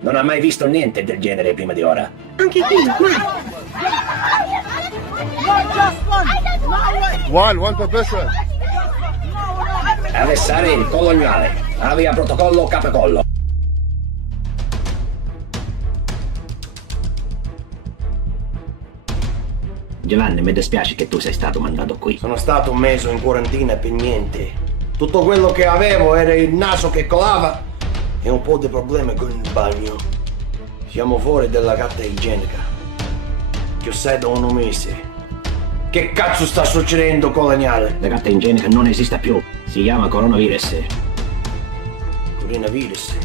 Non ha mai visto niente del genere prima di ora. Anche qui, mai. One per person. Arrestare il coloniale. Avvia protocollo capocollo. Giovanni, mi dispiace che tu sei stato mandato qui. Sono stato messo in quarantina per niente. Tutto quello che avevo era il naso che colava e un po' di problemi con il bagno. Siamo fuori dalla carta igienica. Che sei da un mese. Che cazzo sta succedendo, coloniale? La carta igienica non esiste più. Si chiama coronavirus. Coronavirus?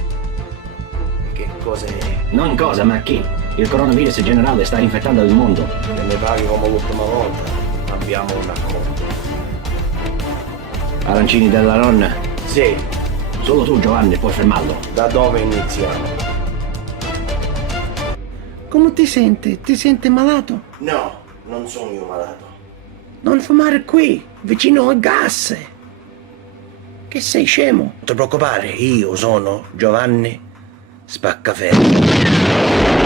Che cosa è? Non cosa, ma chi? Il coronavirus generale sta infettando il mondo. Se mi paghi come l'ultima volta, abbiamo un accordo. Arancini della nonna. Sì, Solo tu, Giovanni, puoi fermarlo. da dove iniziamo? Come ti senti? Ti senti malato? No, non sono io malato. Non fumare qui, vicino al gas. Che sei scemo? Non ti preoccupare, io sono Giovanni Spaccaferri.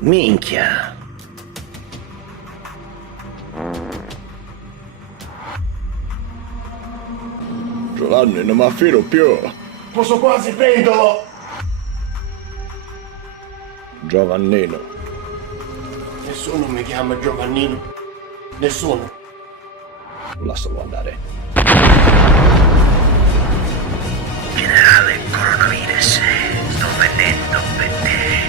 Minchia. Giovanni, non mi affido più. Posso quasi prenderlo. Giovannino. Nessuno mi chiama Giovannino. Nessuno. Lascialo andare. Generale coronavirus, sto venendo per te.